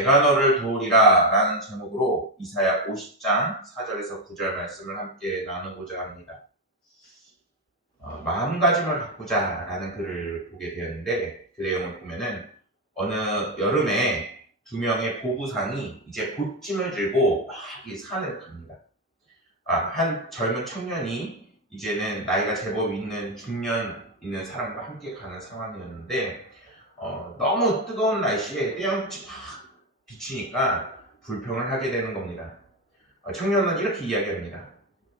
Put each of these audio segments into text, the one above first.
내가 너를 도우리라 라는 제목으로 이사야 50장 4절에서 9절 말씀을 함께 나누고자 합니다. 마음가짐을 바꾸자 라는 글을 보게 되었는데, 그 내용을 보면은 어느 여름에 두 명의 보부상이 이제 보찜을 들고 막 이 산을 갑니다. 한 젊은 청년이 이제는 나이가 제법 있는 중년 있는 사람과 함께 가는 상황이었는데, 너무 뜨거운 날씨에 떼어놓지 막 비치니까 불평을 하게 되는 겁니다. 청년은 이렇게 이야기합니다.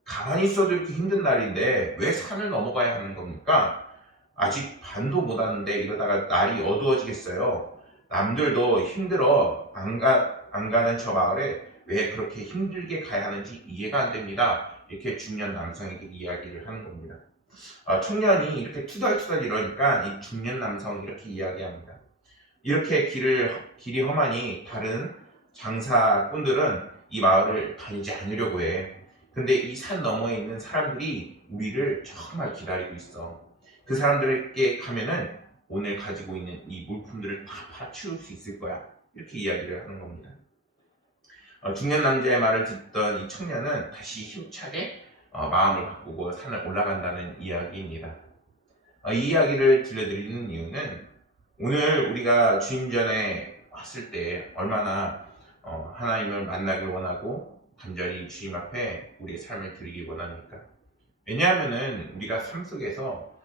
가만히 있어도 이렇게 힘든 날인데 왜 산을 넘어가야 하는 겁니까? 아직 반도 못 왔는데 이러다가 날이 어두워지겠어요. 남들도 힘들어 안 가는 저 마을에 왜 그렇게 힘들게 가야 하는지 이해가 안 됩니다. 이렇게 중년 남성에게 이야기를 하는 겁니다. 청년이 이렇게 투덜투덜 이러니까 이 중년 남성이 이렇게 이야기합니다. 이렇게 길이 험하니 다른 장사꾼들은 이 마을을 다니지 않으려고 해. 근데 이 산 너머에 있는 사람들이 우리를 정말 기다리고 있어. 그 사람들에게 가면은 오늘 가지고 있는 이 물품들을 다 팔아치울 수 있을 거야. 이렇게 이야기를 하는 겁니다. 중년 남자의 말을 듣던 이 청년은 다시 힘차게 마음을 바꾸고 산을 올라간다는 이야기입니다. 이 이야기를 들려드리는 이유는 오늘 우리가 주님 전에 왔을 때 얼마나 하나님을 만나길 원하고 간절히 주님 앞에 우리의 삶을 드리기 원합니까? 왜냐하면은 우리가 삶 속에서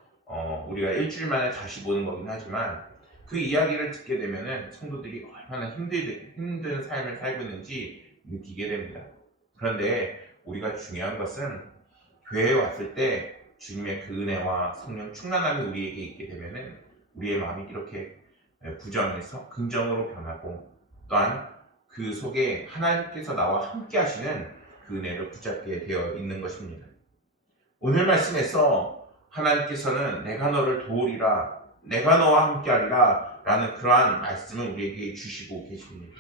우리가 일주일 만에 다시 보는 거긴 하지만 그 이야기를 듣게 되면은 성도들이 얼마나 힘든 삶을 살고 있는지 느끼게 됩니다. 그런데 우리가 중요한 것은 교회에 왔을 때 주님의 그 은혜와 성령 충만함이 우리에게 있게 되면은 우리의 마음이 이렇게 부정에서 긍정으로 변하고, 또한 그 속에 하나님께서 나와 함께 하시는 그 은혜를 붙잡게 되어 있는 것입니다. 오늘 말씀에서 하나님께서는 내가 너를 도우리라, 내가 너와 함께 하리라 라는 그러한 말씀을 우리에게 주시고 계십니다.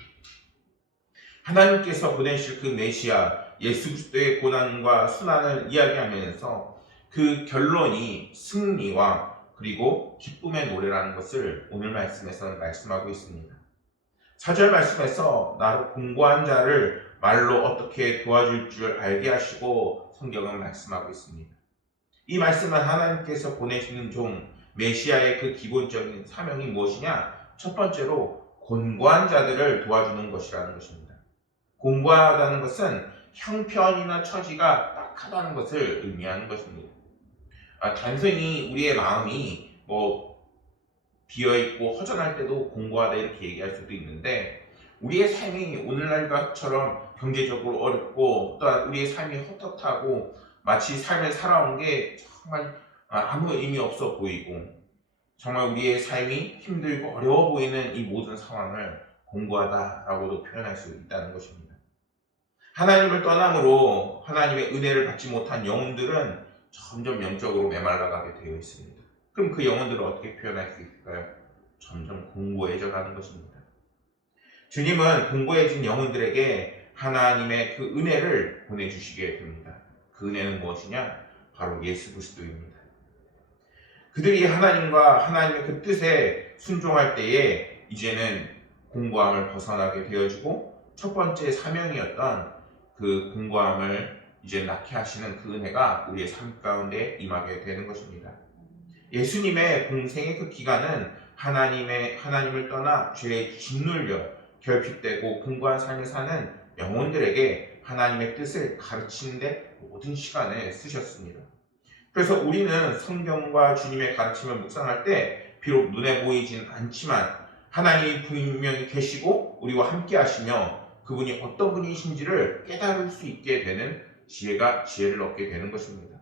하나님께서 보내실 그 메시아 예수 그리스도의 고난과 순환을 이야기하면서 그 결론이 승리와 그리고 기쁨의 노래라는 것을 오늘 말씀에서는 말씀하고 있습니다. 4절 말씀에서 나로 공고한 자를 말로 어떻게 도와줄 줄 알게 하시고 성경은 말씀하고 있습니다. 이 말씀은 하나님께서 보내시는 종 메시아의 그 기본적인 사명이 무엇이냐? 첫 번째로 곤고한 자들을 도와주는 것이라는 것입니다. 곤고하다는 것은 형편이나 처지가 딱하다는 것을 의미하는 것입니다. 단순히 우리의 마음이 비어있고 허전할 때도 곤고하다 이렇게 얘기할 수도 있는데, 우리의 삶이 오늘날처럼 경제적으로 어렵고 또한 우리의 삶이 헛헛하고 마치 삶을 살아온 게 정말 아무 의미 없어 보이고 정말 우리의 삶이 힘들고 어려워 보이는 이 모든 상황을 곤고하다라고도 표현할 수 있다는 것입니다. 하나님을 떠남으로 하나님의 은혜를 받지 못한 영혼들은 점점 영적으로 메말라가게 되어 있습니다. 그럼 그 영혼들을 어떻게 표현할 수 있을까요? 점점 공고해져 가는 것입니다. 주님은 공고해진 영혼들에게 하나님의 그 은혜를 보내주시게 됩니다. 그 은혜는 무엇이냐? 바로 예수 그리스도입니다. 그들이 하나님과 하나님의 그 뜻에 순종할 때에 이제는 공고함을 벗어나게 되어지고, 첫 번째 사명이었던 그 공고함을 이제 낳게 하시는 그 은혜가 우리의 삶 가운데 임하게 되는 것입니다. 예수님의 공생의 그 기간은 하나님을 떠나 죄에 짓눌려 결핍되고 공고한 삶을 사는 영혼들에게 하나님의 뜻을 가르치는 데 모든 시간을 쓰셨습니다. 그래서 우리는 성경과 주님의 가르침을 묵상할 때 비록 눈에 보이진 않지만 하나님이 분명히 계시고 우리와 함께 하시며 그분이 어떤 분이신지를 깨달을 수 있게 되는 지혜를 얻게 되는 것입니다.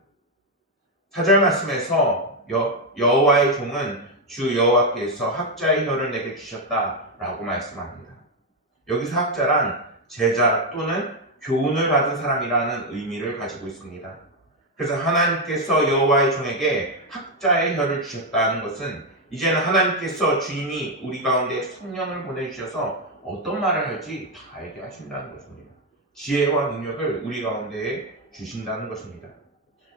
4절 말씀에서 여호와의 종은 주 여호와께서 학자의 혀를 내게 주셨다라고 말씀합니다. 여기서 학자란 제자 또는 교훈을 받은 사람이라는 의미를 가지고 있습니다. 그래서 하나님께서 여호와의 종에게 학자의 혀를 주셨다는 것은 이제는 하나님께서 주님이 우리 가운데 성령을 보내주셔서 어떤 말을 할지 다 알게 하신다는 것입니다. 지혜와 능력을 우리 가운데 주신다는 것입니다.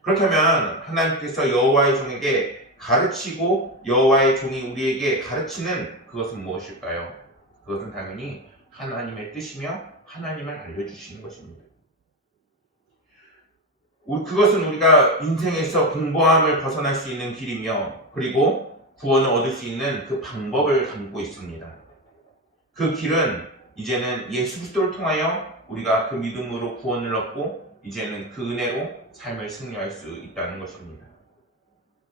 그렇다면 하나님께서 여호와의 종에게 가르치고 여호와의 종이 우리에게 가르치는 그것은 무엇일까요? 그것은 당연히 하나님의 뜻이며 하나님을 알려주시는 것입니다. 그것은 우리가 인생에서 공고함을 벗어날 수 있는 길이며 그리고 구원을 얻을 수 있는 그 방법을 담고 있습니다. 그 길은 이제는 예수 그리스도를 통하여 우리가 그 믿음으로 구원을 얻고 이제는 그 은혜로 삶을 승리할 수 있다는 것입니다.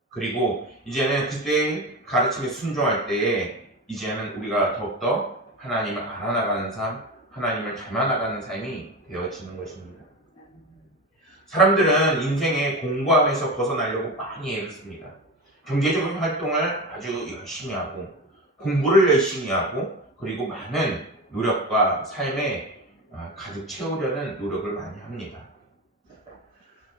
그리고 이제는 그때의 가르침에 순종할 때에 이제는 우리가 더욱더 하나님을 알아나가는 삶, 하나님을 닮아나가는 삶이 되어지는 것입니다. 사람들은 인생의 공고함에서 벗어나려고 많이 애를 씁니다. 경제적인 활동을 아주 열심히 하고 공부를 열심히 하고 그리고 많은 노력과 삶에 가득 채우려는 노력을 많이 합니다.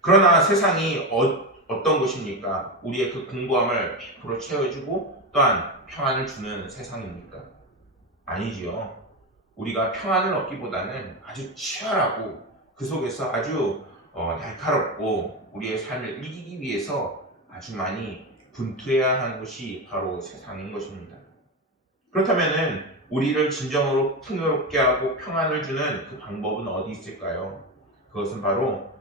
그러나 세상이 어떤 것입니까? 우리의 그 공고함을 100% 채워주고 또한 평안을 주는 세상입니까? 아니지요. 우리가 평안을 얻기보다는 아주 치열하고 그 속에서 아주 날카롭고 우리의 삶을 이기기 위해서 아주 많이 분투해야 하는 것이 바로 세상인 것입니다. 그렇다면 우리를 진정으로 풍요롭게 하고 평안을 주는 그 방법은 어디 있을까요? 그것은 바로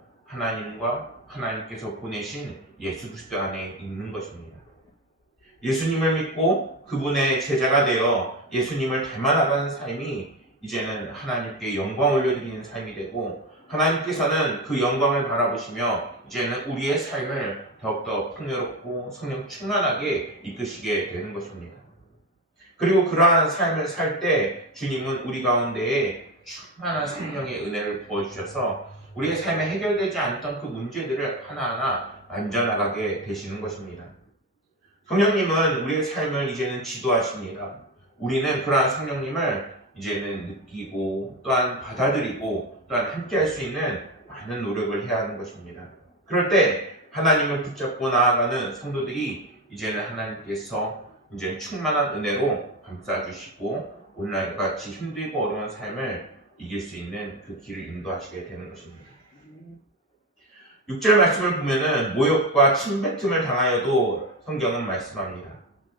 하나님께서 보내신 예수 그리스도 안에 있는 것입니다. 예수님을 믿고 그분의 제자가 되어 예수님을 닮아나가는 삶이 이제는 하나님께 영광 올려드리는 삶이 되고 하나님께서는 그 영광을 바라보시며 이제는 우리의 삶을 더욱더 풍요롭고 성령 충만하게 이끄시게 되는 것입니다. 그리고 그러한 삶을 살 때 주님은 우리 가운데에 충만한 성령의 은혜를 부어주셔서 우리의 삶에 해결되지 않던 그 문제들을 하나하나 만져나가게 되시는 것입니다. 성령님은 우리의 삶을 이제는 지도하십니다. 우리는 그러한 성령님을 이제는 느끼고 또한 받아들이고 또한 함께 할 수 있는 많은 노력을 해야 하는 것입니다. 그럴 때 하나님을 붙잡고 나아가는 성도들이 이제는 하나님께서 이제 충만한 은혜로 감싸주시고 오늘날과 같이 힘들고 어려운 삶을 이길 수 있는 그 길을 인도하시게 되는 것입니다. 6절 말씀을 보면은 모욕과 침뱉음을 당하여도 성경은 말씀합니다.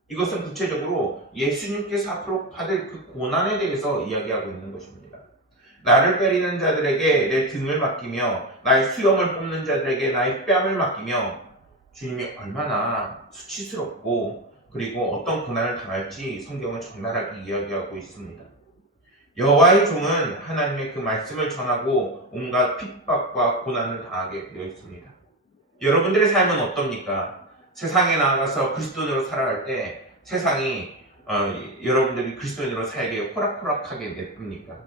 이것은 구체적으로 예수님께서 앞으로 받을 그 고난에 대해서 이야기하고 있는 것입니다. 나를 때리는 자들에게 내 등을 맡기며 나의 수염을 뽑는 자들에게 나의 뺨을 맡기며 주님이 얼마나 수치스럽고 그리고 어떤 고난을 당할지 성경은 적나라하게 이야기하고 있습니다. 여호와의 종은 하나님의 그 말씀을 전하고 온갖 핍박과 고난을 당하게 되어 있습니다. 여러분들의 삶은 어떻습니까? 세상에 나아가서 그리스도인으로 살아갈 때 세상이 여러분들이 그리스도인으로 살게 호락호락하게 냅둡니까?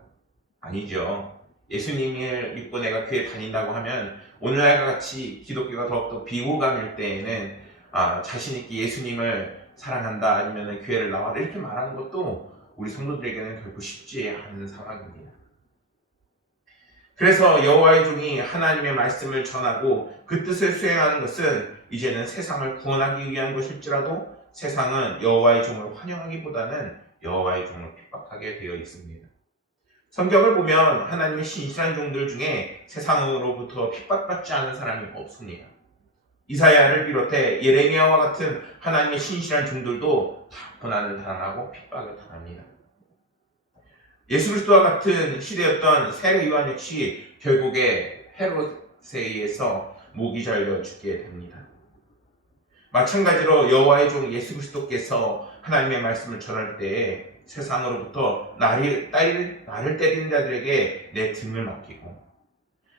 아니죠. 예수님을 믿고 내가 교회 다닌다고 하면 오늘날과 같이 기독교가 더욱더 비호감일 때에는 자신 있게 예수님을 사랑한다 아니면 교회를 나와라 이렇게 말하는 것도 우리 성도들에게는 결코 쉽지 않은 상황입니다. 그래서 여호와의 종이 하나님의 말씀을 전하고 그 뜻을 수행하는 것은 이제는 세상을 구원하기 위한 것일지라도 세상은 여호와의 종을 환영하기보다는 여호와의 종을 핍박하게 되어 있습니다. 성경을 보면 하나님의 신실한 종들 중에 세상으로부터 핍박받지 않은 사람이 없습니다. 이사야를 비롯해 예레미야와 같은 하나님의 신실한 종들도 다 고난을 당하고 핍박을 당합니다. 예수 그리스도와 같은 시대였던 세례 요한 역시 결국에 헤롯에 의해서 목이 잘려 죽게 됩니다. 마찬가지로 여호와의 종 예수 그리스도께서 하나님의 말씀을 전할 때에 세상으로부터 나를 때리는 자들에게 내 등을 맡기고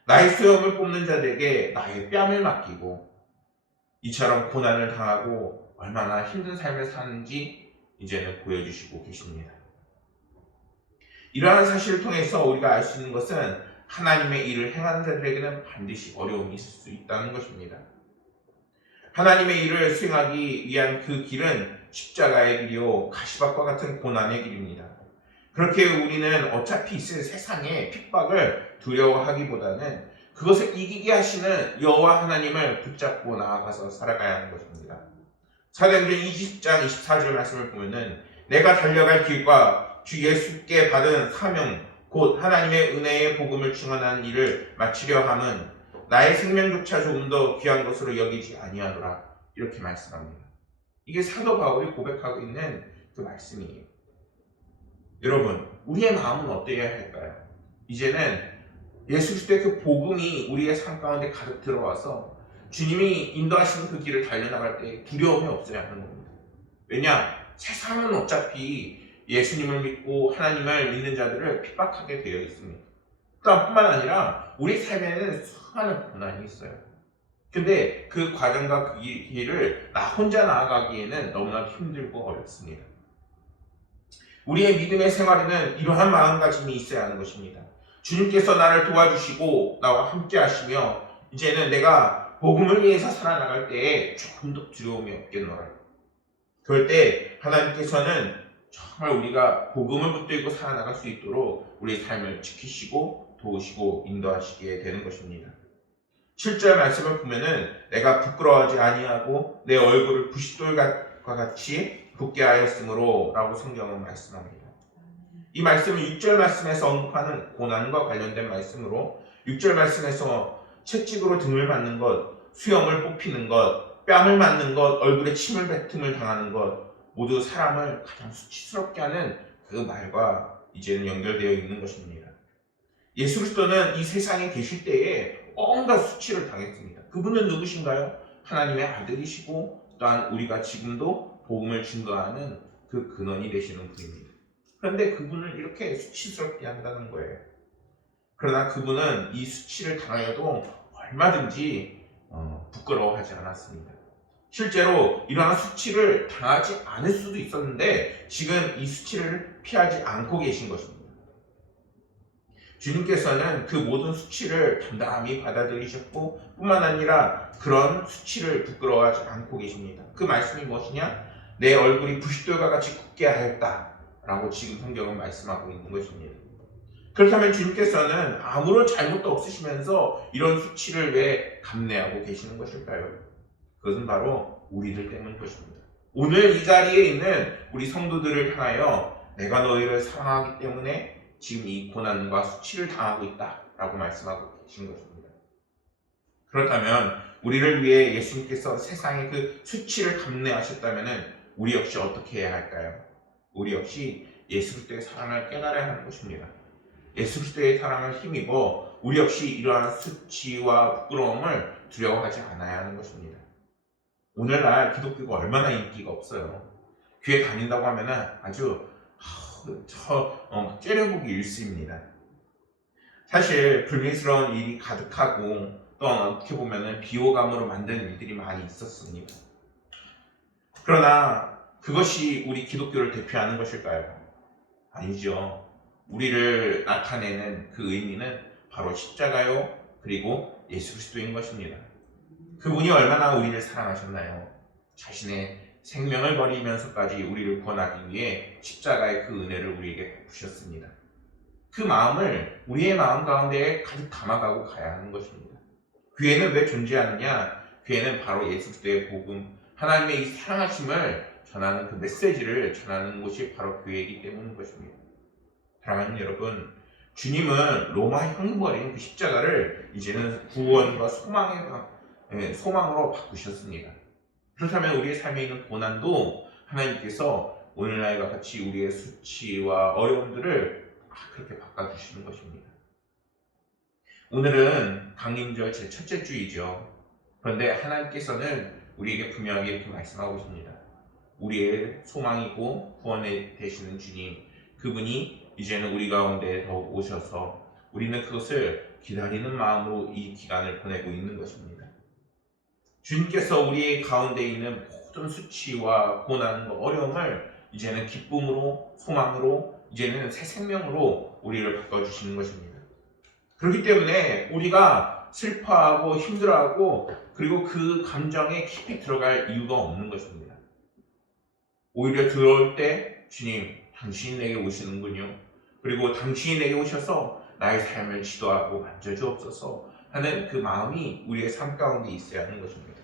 나의 수염을 뽑는 자들에게 나의 뺨을 맡기고 이처럼 고난을 당하고 얼마나 힘든 삶을 사는지 이제는 보여주시고 계십니다. 이러한 사실을 통해서 우리가 알 수 있는 것은 하나님의 일을 행하는 자들에게는 반드시 어려움이 있을 수 있다는 것입니다. 하나님의 일을 수행하기 위한 그 길은 십자가의 길이요 가시밭과 같은 고난의 길입니다. 그렇게 우리는 어차피 있을 세상의 핍박을 두려워하기보다는 그것을 이기게 하시는 여호와 하나님을 붙잡고 나아가서 살아가야 하는 것입니다. 사도행전 20장 24절 말씀을 보면은 내가 달려갈 길과 주 예수께 받은 사명 곧 하나님의 은혜의 복음을 증언하는 일을 마치려 함은 나의 생명조차 조금 더 귀한 것으로 여기지 아니하노라 이렇게 말씀합니다. 이게 사도 바울이 고백하고 있는 그 말씀이에요. 여러분, 우리의 마음은 어때야 할까요? 이제는 예수 그리스도의 그 복음이 우리의 삶 가운데 가득 들어와서 주님이 인도하시는 그 길을 달려나갈 때 두려움이 없어야 하는 겁니다. 왜냐? 세상은 어차피 예수님을 믿고 하나님을 믿는 자들을 핍박하게 되어 있습니다. 뿐만 아니라 우리 삶에는 수많은 고난이 있어요. 근데 그 과정과 그 길을 나 혼자 나아가기에는 너무나 힘들고 어렵습니다. 우리의 믿음의 생활에는 이러한 마음가짐이 있어야 하는 것입니다. 주님께서 나를 도와주시고 나와 함께 하시며 이제는 내가 복음을 위해서 살아나갈 때에 조금 더 두려움이 없겠노라. 그럴 때 하나님께서는 정말 우리가 복음을 붙들고 살아나갈 수 있도록 우리 삶을 지키시고 도우시고 인도하시게 되는 것입니다. 7절 말씀을 보면은 내가 부끄러워하지 아니하고 내 얼굴을 부싯돌과 같이 붓게 하였으므로 라고 성경은 말씀합니다. 이 말씀은 6절 말씀에서 언급하는 고난과 관련된 말씀으로 6절 말씀에서 채찍으로 등을 맞는 것, 수염을 뽑히는 것, 뺨을 맞는 것, 얼굴에 침을 뱉음을 당하는 것 모두 사람을 가장 수치스럽게 하는 그 말과 이제는 연결되어 있는 것입니다. 예수 그리스도는 이 세상에 계실 때에 온갖 수치를 당했습니다. 그분은 누구신가요? 하나님의 아들이시고 또한 우리가 지금도 복음을 증거하는 그 근원이 되시는 분입니다. 그런데 그분을 이렇게 수치스럽게 한다는 거예요. 그러나 그분은 이 수치를 당하여도 얼마든지 부끄러워하지 않았습니다. 실제로 이러한 수치를 당하지 않을 수도 있었는데 지금 이 수치를 피하지 않고 계신 것입니다. 주님께서는 그 모든 수치를 담담히 받아들이셨고 뿐만 아니라 그런 수치를 부끄러워하지 않고 계십니다. 그 말씀이 무엇이냐? 내 얼굴이 부싯돌과 같이 굳게 하였다 라고 지금 성경은 말씀하고 있는 것입니다. 그렇다면 주님께서는 아무런 잘못도 없으시면서 이런 수치를 왜 감내하고 계시는 것일까요? 그것은 바로 우리들 때문인 것입니다. 오늘 이 자리에 있는 우리 성도들을 향하여 내가 너희를 사랑하기 때문에 지금 이 고난과 수치를 당하고 있다라고 말씀하고 계신 것입니다. 그렇다면 우리를 위해 예수님께서 세상의 그 수치를 감내하셨다면 우리 역시 어떻게 해야 할까요? 우리 역시 예수 그리스도의 사랑을 깨달아야 하는 것입니다. 예수 그리스도의 사랑을 힘입어 우리 역시 이러한 수치와 부끄러움을 두려워하지 않아야 하는 것입니다. 오늘날 기독교가 얼마나 인기가 없어요. 교회 다닌다고 하면 아주 째려보기 일쑤입니다. 사실 불미스러운 일이 가득하고 또 어떻게 보면 비호감으로 만드는 일들이 많이 있었습니다. 그러나 그것이 우리 기독교를 대표하는 것일까요? 아니죠. 우리를 나타내는 그 의미는 바로 십자가요 그리고 예수 그리스도인 것입니다. 그분이 얼마나 우리를 사랑하셨나요? 자신의 생명을 버리면서까지 우리를 구원하기 위해 십자가의 그 은혜를 우리에게 베푸셨습니다. 그 마음을 우리의 마음 가운데 가득 담아가고 가야 하는 것입니다. 교회는 왜 존재하느냐? 교회는 바로 예수 그리스도의 복음, 하나님의 이 사랑하심을 전하는 그 메시지를 전하는 곳이 바로 교회이기 때문인 것입니다. 사랑하는 여러분, 주님은 로마 형벌인 그 십자가를 이제는 구원과 소망으로 바꾸셨습니다. 그렇다면 우리의 삶에 있는 고난도 하나님께서 오늘날과 같이 우리의 수치와 어려움들을 그렇게 바꿔주시는 것입니다. 오늘은 강림절 제1째 주이죠. 그런데 하나님께서는 우리에게 분명하게 이렇게 말씀하고 있습니다. 우리의 소망이고 구원에 되시는 주님, 그분이 이제는 우리 가운데 더욱 오셔서 우리는 그것을 기다리는 마음으로 이 기간을 보내고 있는 것입니다. 주님께서 우리 가운데 있는 모든 수치와 고난과 어려움을 이제는 기쁨으로, 소망으로, 이제는 새 생명으로 우리를 바꿔주시는 것입니다. 그렇기 때문에 우리가 슬퍼하고 힘들어하고 그리고 그 감정에 깊이 들어갈 이유가 없는 것입니다. 오히려 들어올 때 주님, 당신이 내게 오시는군요. 그리고 당신이 내게 오셔서 나의 삶을 지도하고 만져주옵소서 하는 그 마음이 우리의 삶 가운데 있어야 하는 것입니다.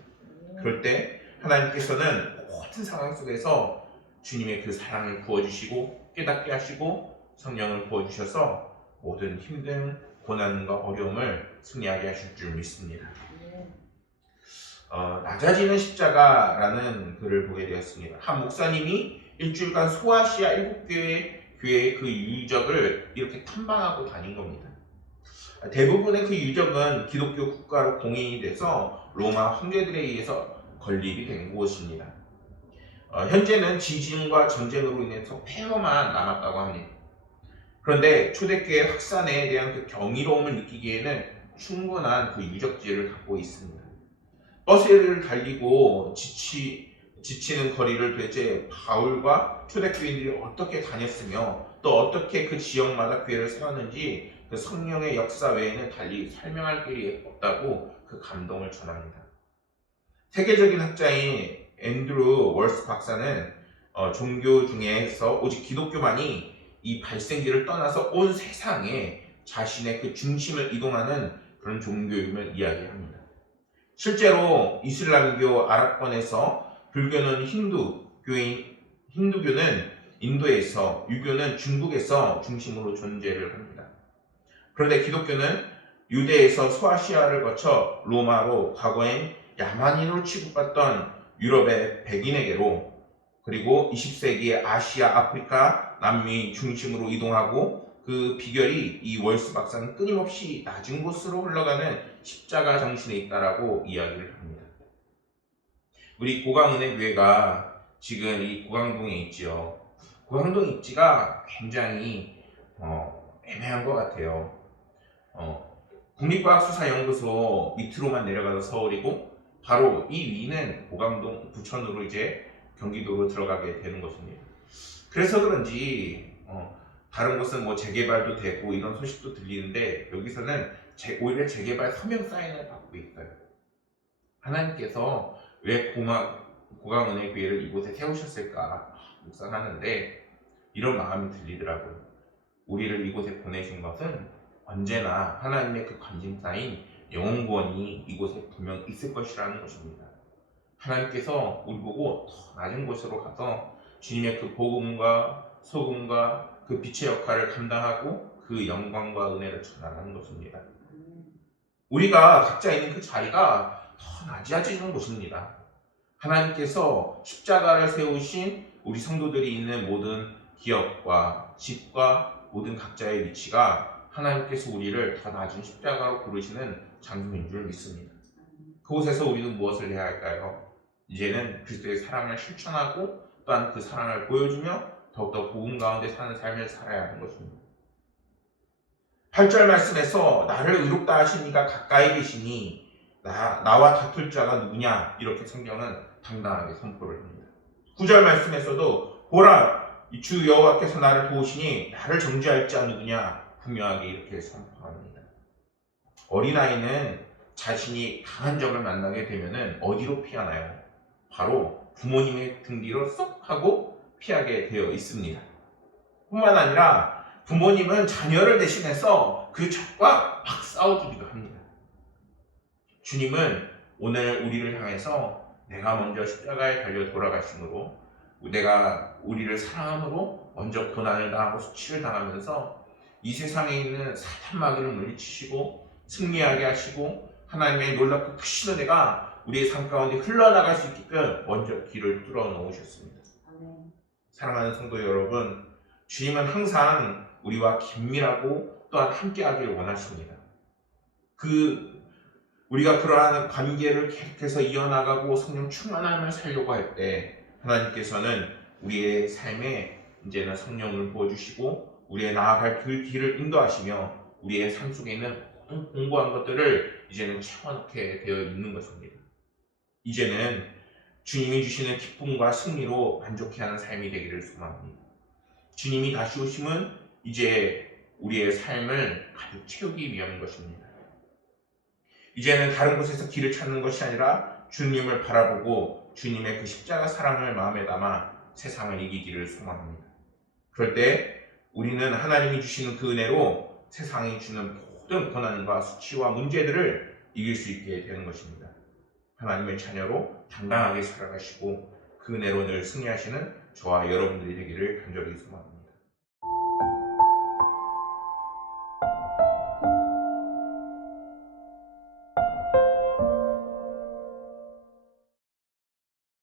그럴 때 하나님께서는 모든 상황 속에서 주님의 그 사랑을 부어주시고 깨닫게 하시고 성령을 부어주셔서 모든 힘든 고난과 어려움을 승리하게 하실 줄 믿습니다. 낮아지는 십자가라는 글을 보게 되었습니다. 한 목사님이 일주일간 소아시아 7교회에 교회의 그 유적을 이렇게 탐방하고 다닌 겁니다. 대부분의 그 유적은 기독교 국가로 공인이 돼서 로마 황제들에 의해서 건립이 된 곳입니다. 현재는 지진과 전쟁으로 인해서 폐허만 남았다고 합니다. 그런데 초대교회 확산에 대한 그 경이로움을 느끼기에는 충분한 그 유적지를 갖고 있습니다. 버스를 달리고 지치는 거리를 도대체 바울과 초대교인들이 어떻게 다녔으며 또 어떻게 그 지역마다 교회를 세웠는지 그 성령의 역사 외에는 달리 설명할 길이 없다고 그 감동을 전합니다. 세계적인 학자인 앤드루 월스 박사는 종교 중에서 오직 기독교만이 이 발생지를 떠나서 온 세상에 자신의 그 중심을 이동하는 그런 종교임을 이야기합니다. 실제로 이슬람교 아랍권에서 불교는 힌두교는 인도에서, 유교는 중국에서 중심으로 존재를 합니다. 그런데 기독교는 유대에서 소아시아를 거쳐 로마로 과거엔 야만인으로 취급받던 유럽의 백인에게로 그리고 20세기의 아시아, 아프리카, 남미 중심으로 이동하고 그 비결이 이 월스 박사는 끊임없이 낮은 곳으로 흘러가는 십자가 정신에 있다라고 이야기를 합니다. 우리 고강은혜 교회가 지금 이 고강동에 있지요. 고강동 입지가 굉장히 애매한 것 같아요. 국립과학수사연구소 밑으로만 내려가서 서울이고 바로 이 위는 고강동 부천으로 이제 경기도로 들어가게 되는 것입니다. 그래서 그런지 다른 곳은 뭐 재개발도 되고 이런 소식도 들리는데 여기서는 오히려 재개발 서명 사인을 받고 있어요. 하나님께서 왜 고강은혜 교회를 이곳에 세우셨을까 묵상하는데 이런 마음이 들리더라고요. 우리를 이곳에 보내신 것은 언제나 하나님의 그 관심사인 영혼 구원이 이곳에 분명 있을 것이라는 것입니다. 하나님께서 우리 보고 더 낮은 곳으로 가서 주님의 그 복음과 소금과 그 빛의 역할을 감당하고 그 영광과 은혜를 전하는 것입니다. 우리가 각자 있는 그 자리가 더 낮아지는 곳입니다. 하나님께서 십자가를 세우신 우리 성도들이 있는 모든 기업과 집과 모든 각자의 위치가 하나님께서 우리를 더 낮은 십자가로 부르시는 장소인 줄 믿습니다. 그곳에서 우리는 무엇을 해야 할까요? 이제는 그리스도의 사랑을 실천하고 또한 그 사랑을 보여주며 더욱더 복음 가운데 사는 삶을 살아야 하는 것입니다. 8절 말씀에서 나를 의롭다 하신 이가 가까이 계시니 나와 다툴 자가 누구냐 이렇게 성경은 당당하게 선포를 합니다. 9절 말씀에서도 보라 주 여호와께서 나를 도우시니 나를 정죄할 자 누구냐 분명하게 이렇게 선포합니다. 어린아이는 자신이 강한 적을 만나게 되면 어디로 피하나요? 바로 부모님의 등 뒤로 쏙 하고 피하게 되어 있습니다. 뿐만 아니라 부모님은 자녀를 대신해서 그 적과 막 싸워주기도 합니다. 주님은 오늘 우리를 향해서 내가 먼저 십자가에 달려 돌아가심으로 내가 우리를 사랑함으로 먼저 고난을 당하고 수치를 당하면서 이 세상에 있는 사탄 마귀를 물리치시고 승리하게 하시고 하나님의 놀랍고 크신 은혜가 우리의 삶 가운데 흘러나갈 수 있게끔 먼저 길을 뚫어 놓으셨습니다. 사랑하는 성도 여러분, 주님은 항상 우리와 긴밀하고 또한 함께하기를 원하십니다. 우리가 그러한 관계를 계속해서 이어나가고 성령 충만함을 살려고 할 때 하나님께서는 우리의 삶에 이제는 성령을 부어주시고 우리의 나아갈 그 길을 인도하시며 우리의 삶 속에 있는 모든 공고한 것들을 이제는 채워넣게 되어 있는 것입니다. 이제는 주님이 주시는 기쁨과 승리로 만족해하는 삶이 되기를 소망합니다. 주님이 다시 오심은 이제 우리의 삶을 가득 채우기 위함인 것입니다. 이제는 다른 곳에서 길을 찾는 것이 아니라 주님을 바라보고 주님의 그 십자가 사랑을 마음에 담아 세상을 이기기를 소망합니다. 그럴 때 우리는 하나님이 주시는 그 은혜로 세상이 주는 모든 고난과 수치와 문제들을 이길 수 있게 되는 것입니다. 하나님의 자녀로 당당하게 살아가시고 그 은혜로 늘 승리하시는 저와 여러분들이 되기를 간절히 소망합니다.